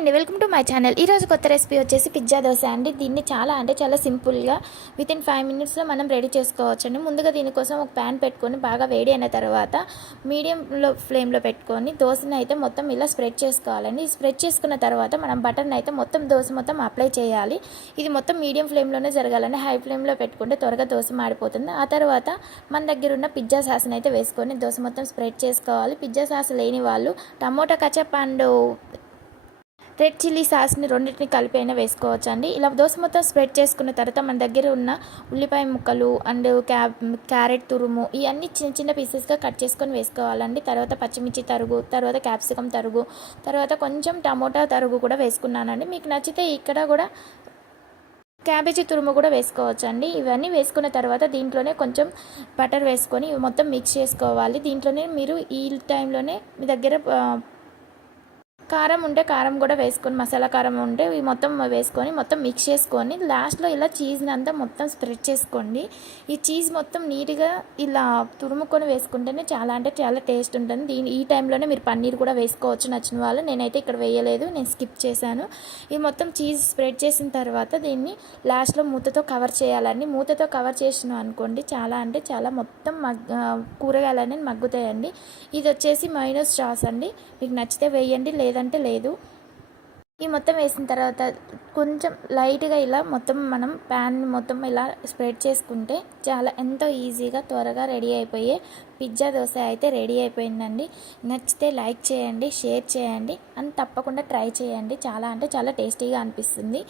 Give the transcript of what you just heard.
అండి, welcome to my channel. ఈరోజు కొత్త రెసిపీ వచ్చేసి పిజ్జా దోశ అండి. దీన్ని చాలా సింపుల్గా వితిన్ 5 మినిట్స్లో మనం రెడీ చేసుకోవచ్చు అండి. ముందుగా దీనికోసం ఒక ప్యాన్ పెట్టుకొని బాగా వేడి అయిన తర్వాత మీడియంలో ఫ్లేమ్లో పెట్టుకొని దోశని అయితే మొత్తం ఇలా స్ప్రెడ్ చేసుకోవాలండి. స్ప్రెడ్ చేసుకున్న తర్వాత మనం బటర్ని అయితే దోశ మొత్తం అప్లై చేయాలి. ఇది మొత్తం మీడియం ఫ్లేమ్లోనే జరగాలండి. హై ఫ్లేమ్లో పెట్టుకుంటే త్వరగా దోశ మాడిపోతుంది. ఆ తర్వాత మన దగ్గర ఉన్న పిజ్జా సాస్ని అయితే వేసుకొని దోశ మొత్తం స్ప్రెడ్ చేసుకోవాలి. పిజ్జా సాస్ లేని వాళ్ళు tomato ketchup and red chilli సాస్ని రెండింటిని కలిపి అయినా వేసుకోవచ్చు అండి. ఇలా దోశ మొత్తం స్ప్రెడ్ చేసుకున్న తర్వాత మన దగ్గర ఉన్న ఉల్లిపాయ ముక్కలు అండ్ క్యారెట్ తురుము ఇవన్నీ చిన్న పీసెస్గా కట్ చేసుకొని వేసుకోవాలండి. తర్వాత పచ్చిమిర్చి తరుగు, తర్వాత క్యాప్సికమ్ తరుగు, తర్వాత కొంచెం టమోటా తరుగు కూడా వేసుకున్నానండి. మీకు నచ్చితే ఇక్కడ కూడా క్యాబేజీ తురుము కూడా వేసుకోవచ్చు అండి. ఇవన్నీ వేసుకున్న తర్వాత దీంట్లోనే కొంచెం బటర్ వేసుకొని మొత్తం మిక్స్ చేసుకోవాలి. దీంట్లోనే మీరు ఈ టైంలోనే మీ దగ్గర కారం ఉంటే కారం కూడా వేసుకొని, మసాలా కారం ఉంటే ఇవి మొత్తం వేసుకొని మొత్తం మిక్స్ చేసుకొని లాస్ట్లో ఇలా చీజ్ని అంతా మొత్తం స్ప్రెడ్ చేసుకోండి. ఈ చీజ్ మొత్తం నీట్గా ఇలా తురుముకొని వేసుకుంటేనే చాలా టేస్ట్ ఉంటుంది. ఈ టైంలోనే మీరు పన్నీర్ కూడా వేసుకోవచ్చు నచ్చిన వాళ్ళు. నేనైతే ఇక్కడ వేయలేదు, నేను స్కిప్ చేశాను. ఇది మొత్తం చీజ్ స్ప్రెడ్ చేసిన తర్వాత దీన్ని లాస్ట్లో మూతతో కవర్ చేయాలండి. మూతతో కవర్ చేసినాం అనుకోండి చాలా మొత్తం కూరగాయలన్నీ మగ్గుతాయండి. ఇది వచ్చేసి మైనస్ సాస్ అండి. మీకు నచ్చితే వేయండి, లేదంటే లేదు. ఈ మొత్తం వేసిన తర్వాత కొంచెం లైట్గా ఇలా మొత్తం మనం ప్యాన్ మొత్తం ఇలా స్ప్రెడ్ చేసుకుంటే ఎంతో ఈజీగా త్వరగా రెడీ అయిపోయే పిజ్జా దోశ అయితే రెడీ అయిపోయిందండి. నచ్చితే లైక్ చేయండి, షేర్ చేయండి అండ్ తప్పకుండా ట్రై చేయండి. చాలా టేస్టీగా అనిపిస్తుంది.